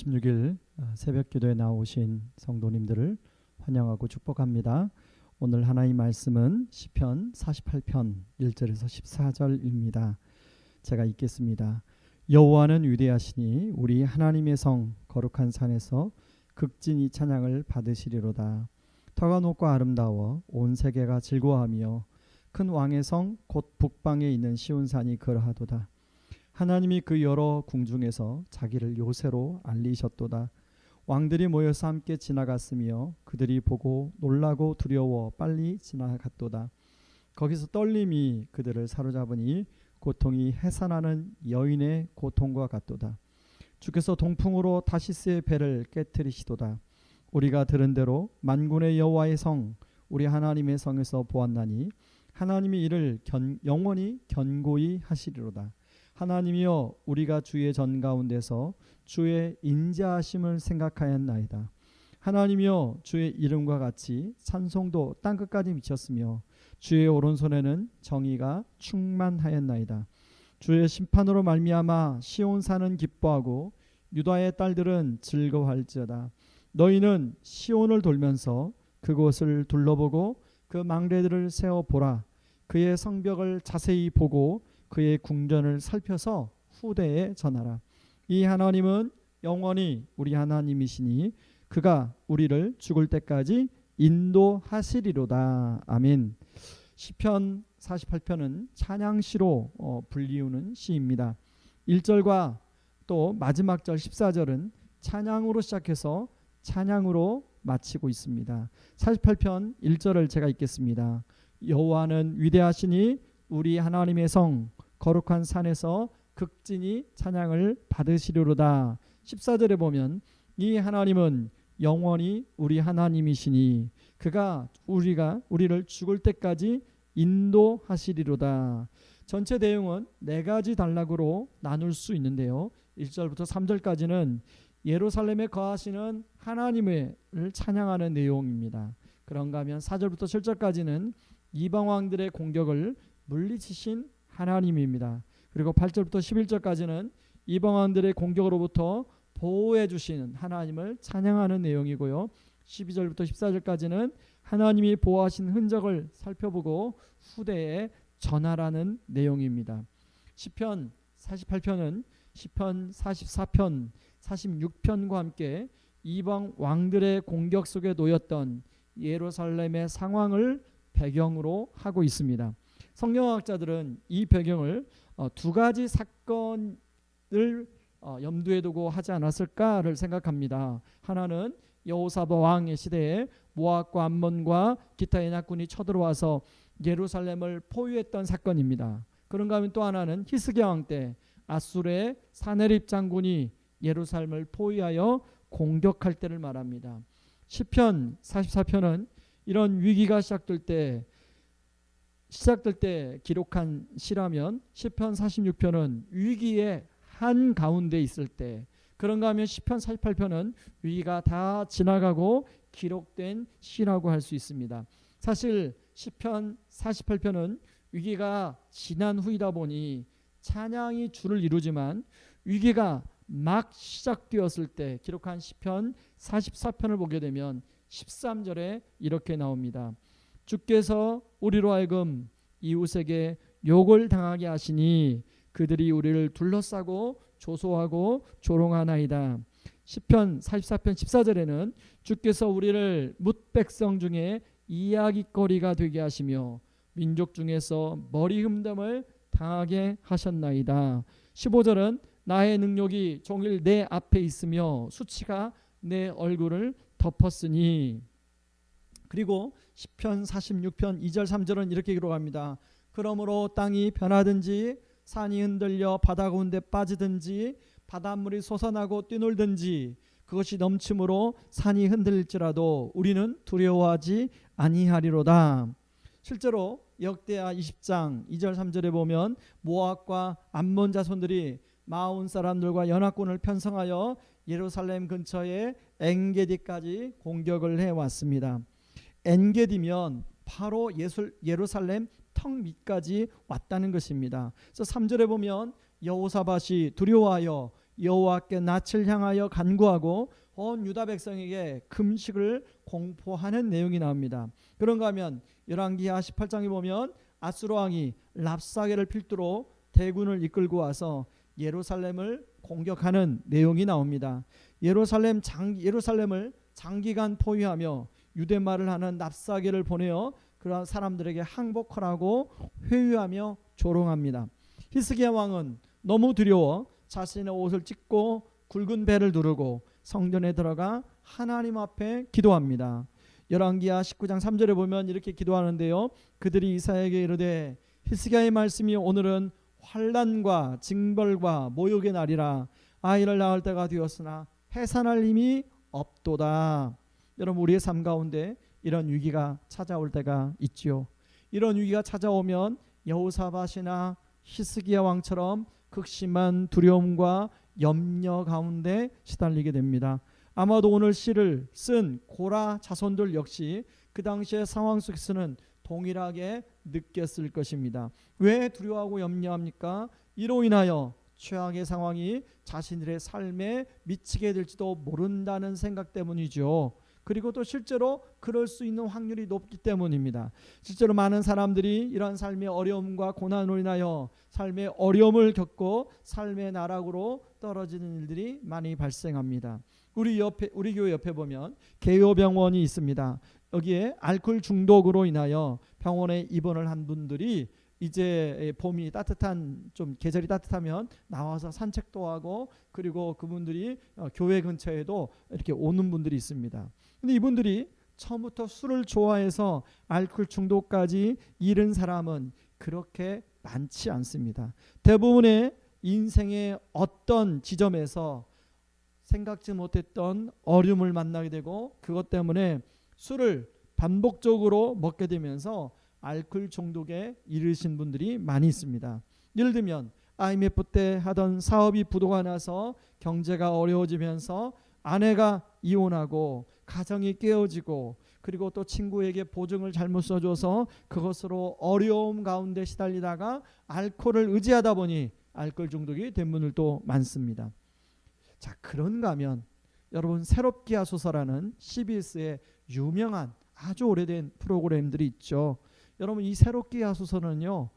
6월 26일 새벽 기도에 나오신 성도님들을 환영하고 축복합니다. 오늘 하나님 말씀은 시편 48편 1절에서 14절입니다. 제가 읽겠습니다. 여호와는 위대하시니 우리 하나님의 성 거룩한 산에서 극진히 찬양을 받으시리로다. 터가 높고 아름다워 온 세계가 즐거워하며 큰 왕의 성 곧 북방에 있는 시온산이 그러하도다. 하나님이 그 여러 궁중에서 자기를 요새로 알리셨도다. 왕들이 모여서 함께 지나갔으며 그들이 보고 놀라고 두려워 빨리 지나갔도다. 거기서 떨림이 그들을 사로잡으니 고통이 해산하는 여인의 고통과 같도다. 주께서 동풍으로 다시스의 배를 깨뜨리시도다. 우리가 들은 대로 만군의 여호와의 성 우리 하나님의 성에서 보았나니 하나님이 이를 영원히 견고히 하시리로다. 하나님이여 우리가 주의 전 가운데서 주의 인자하심을 생각하였나이다. 하나님이여 주의 이름과 같이 찬송도 땅끝까지 미쳤으며 주의 오른손에는 정의가 충만하였나이다. 주의 심판으로 말미암아 시온산은 기뻐하고 유다의 딸들은 즐거워할지어다. 너희는 시온을 돌면서 그곳을 둘러보고 그 망대들을 세어보라. 그의 성벽을 자세히 보고 그의 궁전을 살펴서 후대에 전하라. 이 하나님은 영원히 우리 하나님이시니 그가 우리를 죽을 때까지 인도하시리로다. 아멘. 시편 48편은 찬양시로 불리우는 시입니다. 1절과 또 마지막 절 14절은 찬양으로 시작해서 찬양으로 마치고 있습니다. 48편 1절을 제가 읽겠습니다. 여호와는 위대하시니 우리 하나님의 성 거룩한 산에서 극진히 찬양을 받으시리로다. 14절에 보면 이 하나님은 영원히 우리 하나님이시니 그가 우리를 죽을 때까지 인도하시리로다. 전체 내용은 네 가지 단락으로 나눌 수 있는데요. 1절부터 3절까지는 예루살렘에 거하시는 하나님을 찬양하는 내용입니다. 그런가 하면 4절부터 7절까지는 이방 왕들의 공격을 물리치신 하나님입니다. 그리고 8절부터 11절까지는 이방 왕들의 공격으로부터 보호해 주시는 하나님을 찬양하는 내용이고요. 12절부터 14절까지는 하나님이 보호하신 흔적을 살펴보고 후대에 전하라는 내용입니다. 시편 48편은 시편 44편, 46편과 함께 이방 왕들의 공격 속에 놓였던 예루살렘의 상황을 배경으로 하고 있습니다. 성경학자들은 이 배경을 두 가지 사건을 염두에 두고 하지 않았을까를 생각합니다. 하나는 여호사밧 왕의 시대에 모압과 암몬과 기타 연합군이 쳐들어와서 예루살렘을 포위했던 사건입니다. 그런가 하면 또 하나는 히스기야 왕 때 아수르의 사네립 장군이 예루살렘을 포위하여 공격할 때를 말합니다. 시편 44편은 이런 위기가 시작될 때 기록한 시라면 시편 46편은 위기의 한 가운데 있을 때, 그런가 하면 시편 48편은 위기가 다 지나가고 기록된 시라고 할 수 있습니다. 사실 시편 48편은 위기가 지난 후이다 보니 찬양이 주를 이루지만 위기가 막 시작되었을 때 기록한 시편 44편을 보게 되면 13절에 이렇게 나옵니다. 주께서 우리로 하여금 이웃에게 욕을 당하게 하시니 그들이 우리를 둘러싸고 조소하고 조롱하나이다. 시편 44편 14절에는 주께서 우리를 뭇 백성 중에 이야깃거리가 되게 하시며 민족 중에서 머리 흠담을 당하게 하셨나이다. 15절은 나의 능력이 종일 내 앞에 있으며 수치가 내 얼굴을 덮었으니. 그리고 시편 46편 2절 3절은 이렇게 기록합니다. 그러므로 땅이 변하든지 산이 흔들려 바다 가운데 빠지든지 바닷물이 솟아나고 뛰놀든지 그것이 넘침으로 산이 흔들릴지라도 우리는 두려워하지 아니하리로다. 실제로 역대하 20장 2절 3절에 보면 모압과 암몬 자손들이 마온 사람들과 연합군을 편성하여 예루살렘 근처에 엔게디까지 공격을 해왔습니다. 엔게디면 바로 예루살렘 턱 밑까지 왔다는 것입니다. 그래서 3절에 보면 여호사밧이 두려워하여 여호와께 낯을 향하여 간구하고 온 유다 백성에게 금식을 공포하는 내용이 나옵니다. 그런가 하면 열왕기하 18장에 보면 아수르 왕이 랍사게를 필두로 대군을 이끌고 와서 예루살렘을 공격하는 내용이 나옵니다. 예루살렘을 장기간 포위하며 유대말을 하는 랍사게를 보내어 그러한 사람들에게 항복하라고 회유하며 조롱합니다. 히스기야 왕은 너무 두려워 자신의 옷을 찢고 굵은 배를 두르고 성전에 들어가 하나님 앞에 기도합니다. 열왕기하 19장 3절에 보면 이렇게 기도하는데요. 그들이 이사야에게 이르되 히스기야의 말씀이 오늘은 환난과 징벌과 모욕의 날이라 아이를 낳을 때가 되었으나 해산할 힘이 없도다. 여러분, 우리의 삶 가운데 이런 위기가 찾아올 때가 있지요. 이런 위기가 찾아오면 여호사밧이나 히스기야 왕처럼 극심한 두려움과 염려 가운데 시달리게 됩니다. 아마도 오늘 시를 쓴 고라 자손들 역시 그 당시의 상황 속에서는 동일하게 느꼈을 것입니다. 왜 두려워하고 염려합니까? 이로 인하여 최악의 상황이 자신들의 삶에 미치게 될지도 모른다는 생각 때문이죠. 그리고 또 실제로 그럴 수 있는 확률이 높기 때문입니다. 실제로 많은 사람들이 이러한 삶의 어려움과 고난으로 인하여 삶의 어려움을 겪고 삶의 나락으로 떨어지는 일들이 많이 발생합니다. 우리 교회 옆에 보면 개요병원이 있습니다. 여기에 알코올 중독으로 인하여 병원에 입원을 한 분들이 이제 봄이 따뜻한 좀 계절이 따뜻하면 나와서 산책도 하고 그리고 그분들이 교회 근처에도 이렇게 오는 분들이 있습니다. 근데 이분들이 처음부터 술을 좋아해서 알코올 중독까지 이른 사람은 그렇게 많지 않습니다. 대부분의 인생의 어떤 지점에서 생각지 못했던 어려움을 만나게 되고 그것 때문에 술을 반복적으로 먹게 되면서 알코올 중독에 이르신 분들이 많이 있습니다. 예를 들면 IMF 때 하던 사업이 부도가 나서 경제가 어려워지면서 아내가 이혼하고 가정이 깨어지고 그리고 또 친구에게 보증을 잘못 써줘서 그것으로 어려움 가운데 시달리다가 알코올을 의지하다 보니 알코올 중독이 된 분들도 많습니다. 자, 그런가 하면 여러분, 새롭게 하소서라는 CBS의 유명한 아주 오래된 프로그램들이 있죠. 여러분, 이 새롭게 하소서는요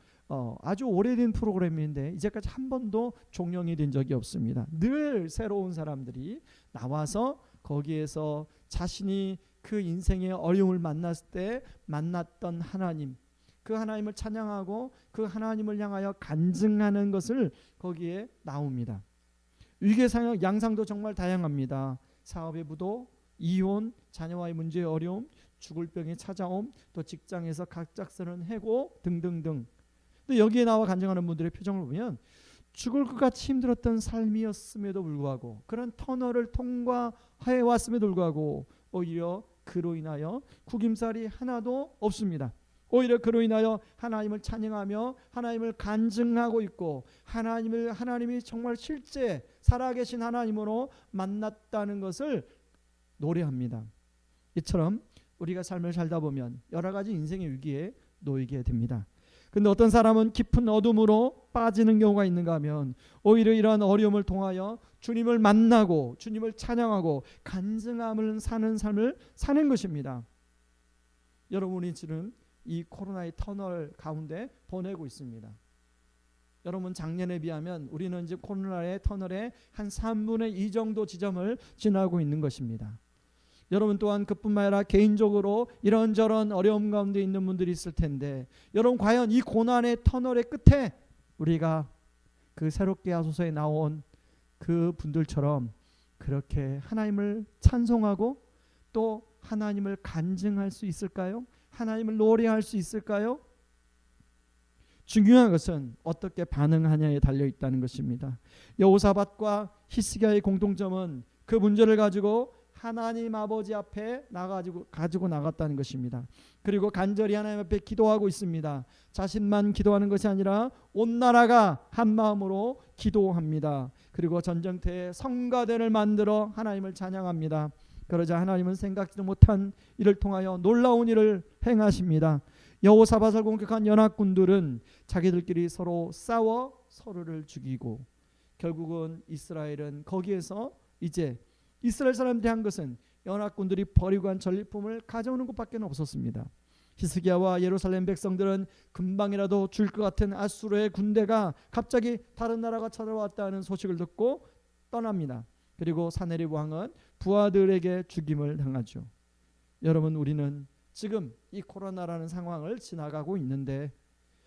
아주 오래된 프로그램인데 이제까지 한 번도 종영이 된 적이 없습니다. 늘 새로운 사람들이 나와서 거기에서 자신이 그 인생의 어려움을 만났을 때 만났던 하나님, 그 하나님을 찬양하고 그 하나님을 향하여 간증하는 것을 거기에 나옵니다. 위기의 양상도 정말 다양합니다. 사업의 부도, 이혼, 자녀와의 문제의 어려움, 죽을 병이 찾아옴, 또 직장에서 갑작스러운 해고 등등등. 근데 여기에 나와 간증하는 분들의 표정을 보면 죽을 것 같이 힘들었던 삶이었음에도 불구하고 그런 터널을 통과해 왔음에도 불구하고 오히려 그로 인하여 구김살이 하나도 없습니다. 오히려 그로 인하여 하나님을 찬양하며 하나님을 간증하고 있고 하나님이 정말 실제 살아계신 하나님으로 만났다는 것을 노래합니다. 이처럼 우리가 삶을 살다 보면 여러 가지 인생의 위기에 놓이게 됩니다. 근데 어떤 사람은 깊은 어둠으로 빠지는 경우가 있는가 하면 오히려 이러한 어려움을 통하여 주님을 만나고 주님을 찬양하고 간증함을 사는 삶을 사는 것입니다. 여러분이 지금 이 코로나의 터널 가운데 보내고 있습니다. 여러분, 작년에 비하면 우리는 이제 코로나의 터널의 한 3분의 2 정도 지점을 지나고 있는 것입니다. 여러분 또한 그뿐만 아니라 개인적으로 이런저런 어려움 가운데 있는 분들이 있을 텐데 여러분, 과연 이 고난의 터널의 끝에 우리가 그 새롭게 하소서에 나온 그 분들처럼 그렇게 하나님을 찬송하고 또 하나님을 간증할 수 있을까요? 하나님을 노래할 수 있을까요? 중요한 것은 어떻게 반응하냐에 달려 있다는 것입니다. 여호사밧과 히스기야의 공통점은 그 문제를 가지고 하나님 아버지 앞에 가지고 나갔다는 것입니다. 그리고 간절히 하나님 앞에 기도하고 있습니다. 자신만 기도하는 것이 아니라 온 나라가 한 마음으로 기도합니다. 그리고 전쟁터에 성가대를 만들어 하나님을 찬양합니다. 그러자 하나님은 생각지도 못한 일을 통하여 놀라운 일을 행하십니다. 여호사밧을 공격한 연합군들은 자기들끼리 서로 싸워 서로를 죽이고 결국은 이스라엘은 거기에서 이제 이스라엘 사람들이 한 것은 연합군들이 버리고 간 전리품을 가져오는 것밖에 없었습니다. 히스기야와 예루살렘 백성들은 금방이라도 줄 것 같은 아수르의 군대가 갑자기 다른 나라가 찾아왔다는 소식을 듣고 떠납니다. 그리고 사네립 왕은 부하들에게 죽임을 당하죠. 여러분, 우리는 지금 이 코로나라는 상황을 지나가고 있는데,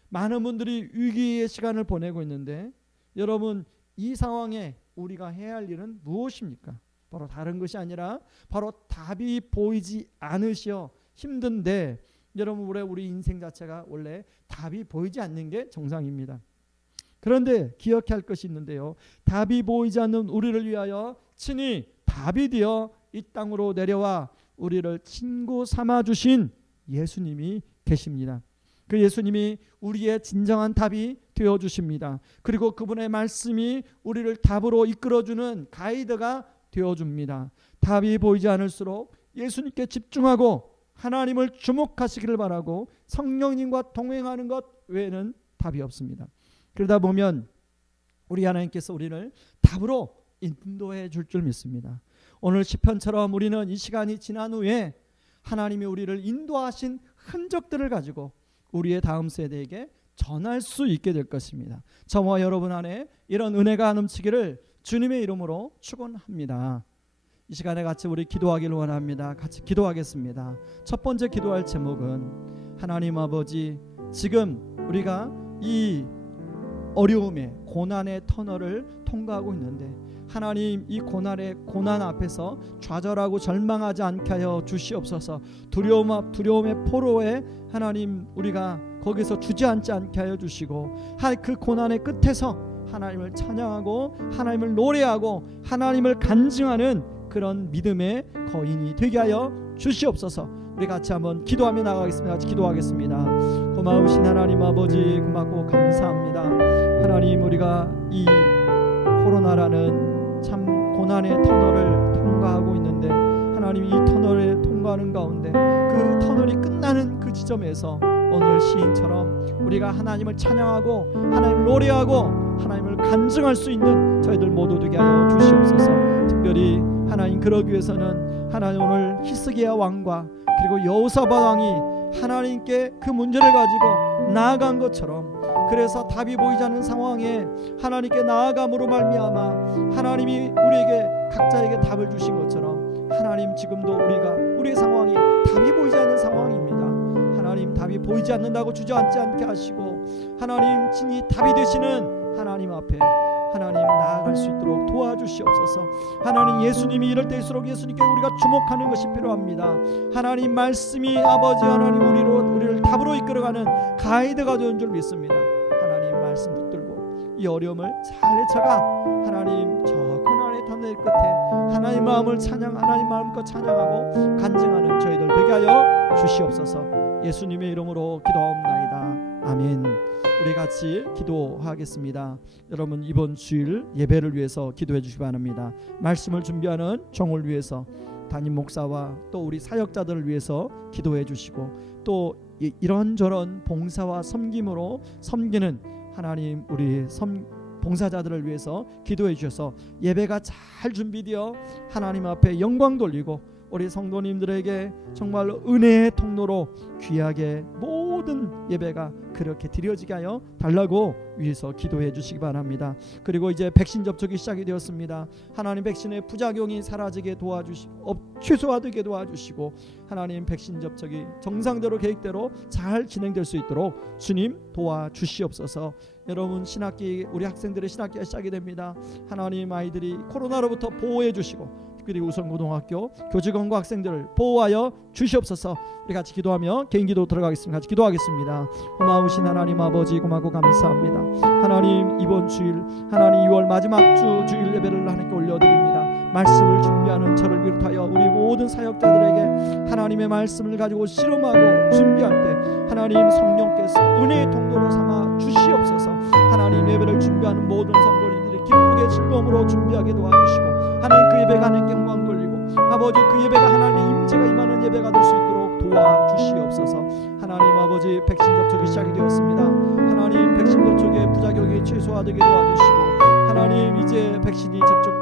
많은 분들이 위기의 시간을 보내고 있는데, 여러분, 이 상황에 우리가 해야 할 일은 무엇입니까? 바로 다른 것이 아니라 바로 답이 보이지 않으시어 힘든데, 여러분, 우리 인생 자체가 원래 답이 보이지 않는 게 정상입니다. 그런데 기억해야 할 것이 있는데요, 답이 보이지 않는 우리를 위하여 친히 답이 되어 이 땅으로 내려와 우리를 친구 삼아 주신 예수님이 계십니다. 그 예수님이 우리의 진정한 답이 되어 주십니다. 그리고 그분의 말씀이 우리를 답으로 이끌어주는 가이드가 되어 줍니다. 답이 보이지 않을수록 예수님께 집중하고 하나님을 주목하시기를 바라고 성령님과 동행하는 것 외에는 답이 없습니다. 그러다 보면 우리 하나님께서 우리를 답으로 인도해 줄 줄 믿습니다. 오늘 시편처럼 우리는 이 시간이 지난 후에 하나님이 우리를 인도하신 흔적들을 가지고 우리의 다음 세대에게 전할 수 있게 될 것입니다. 저와 여러분 안에 이런 은혜가 넘치기를 주님의 이름으로 축원합니다. 이 시간에 같이 우리 기도하기를 원합니다. 같이 기도하겠습니다. 첫 번째 기도할 제목은, 하나님 아버지, 지금 우리가 이 어려움의 고난의 터널을 통과하고 있는데, 하나님, 이 고난 앞에서 좌절하고 절망하지 않게 하여 주시옵소서. 두려움의 포로에 하나님, 우리가 거기서 주저앉지 않게 하여 주시고, 그 고난의 끝에서 하나님을 찬양하고 하나님을 노래하고 하나님을 간증하는 그런 믿음의 거인이 되게 하여 주시옵소서. 우리 같이 한번 기도하며 나가겠습니다. 같이 기도하겠습니다. 고마우신 하나님 아버지, 고맙고 감사합니다. 하나님, 우리가 이 코로나라는 참 고난의 터널을 통과하고 있는데, 하나님, 이 터널을 통과하는 가운데 그 터널이 끝나는 그 지점에서 오늘 시인처럼 우리가 하나님을 찬양하고 하나님을 노래하고 하나님을 간증할 수 있는 저희들 모두 되게 하여 주시옵소서. 특별히 하나님, 그러기 위해서는 하나님, 오늘 히스기야 왕과 그리고 여호사밧 왕이 하나님께 그 문제를 가지고 나아간 것처럼, 그래서 답이 보이지 않는 상황에 하나님께 나아감으로 말미암아 하나님이 우리에게 각자에게 답을 주신 것처럼, 하나님, 지금도 우리의 상황이 답이 보이지 않는 상황입니다. 하나님, 답이 보이지 않는다고 주저앉지 않게 하시고, 하나님, 친히 답이 되시는 하나님 앞에 하나님 나아갈 수 있도록 도와주시옵소서. 하나님, 예수님이 이럴 때일수록 예수님께 우리가 주목하는 것이 필요합니다. 하나님 말씀이 아버지 하나님 우리를 답으로 이끌어가는 가이드가 되는 줄 믿습니다. 하나님 말씀 붙들고 이 어려움을 잘 헤쳐가 하나님 저 고난의 터널 끝에 하나님 마음을 하나님 마음껏 찬양하고 간증하는 저희들 되게 하여 주시옵소서. 예수님의 이름으로 기도하옵나이다. 아멘. 우리 같이 기도하겠습니다. 여러분, 이번 주일 예배를 위해서 기도해 주시기 바랍니다. 말씀을 준비하는 종을 위해서, 담임 목사와 또 우리 사역자들을 위해서 기도해 주시고, 또 이런저런 봉사와 섬김으로 섬기는 하나님 우리 봉사자들을 위해서 기도해 주셔서 예배가 잘 준비되어 하나님 앞에 영광 돌리고 우리 성도님들에게 정말 은혜의 통로로 귀하게 모든 예배가 그렇게 드려지게 하여 달라고 위해서 기도해 주시기 바랍니다. 그리고 이제 백신 접촉이 시작이 되었습니다. 하나님, 백신의 부작용이 사라지게 취소하게 도와주시고, 하나님, 백신 접촉이 정상대로 계획대로 잘 진행될 수 있도록 주님 도와주시옵소서. 여러분, 신학기, 우리 학생들의 신학기가 시작이 됩니다. 하나님, 아이들이 코로나로부터 보호해 주시고, 그리고 우선고등학교 교직원과 학생들을 보호하여 주시옵소서. 우리 같이 기도하며 개인 기도 들어가겠습니다. 같이 기도하겠습니다. 고마우신 하나님 아버지, 고맙고 감사합니다. 하나님, 이번 주일 하나님 2월 마지막 주일 예배를 하나님께 올려드립니다. 말씀을 준비하는 저를 비롯하여 우리 모든 사역자들에게 하나님의 말씀을 가지고 실험하고 준비할 때 하나님 성령께서 은혜의 통로로 삼아 주시옵소서. 하나님, 예배를 준비하는 모든 성도님들이 기쁘게 즐거움으로 준비하게 도와주시고, 하나님, 그 예배가 하나님께 영광 돌리고, 아버지, 그 예배가 하나님의 임재가 임하는 예배가 될 수 있도록 도와주시옵소서. 하나님 아버지, 백신 접촉이 시작이 되었습니다. 하나님, 백신 접촉의 부작용이 최소화되게 도와주시고, 하나님 이제 백신이 접종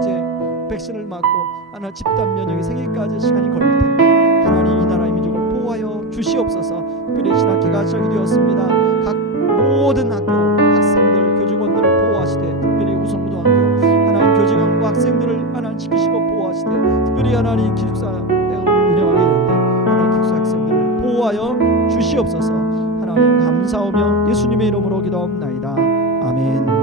이제 백신을 맞고 하나 집단 면역이 생기기까지 시간이 걸릴 텐데 하나님 이 나라의 민족을 보호하여 주시옵소서. 특별히 신학기가 시작이 되었습니다. 각 모든 학교 학생들 교직원들을 보호하시되 특별히 우성고등학교 하나님 교직원과 학생들을 하나님 지키시고 보호하시되 특별히 하나님 기숙사 운영하게 되는데 하나님 기숙사 학생들을 보호하여 주시옵소서. 하나님 감사하며 예수님의 이름으로 기도하옵나이다. 아멘.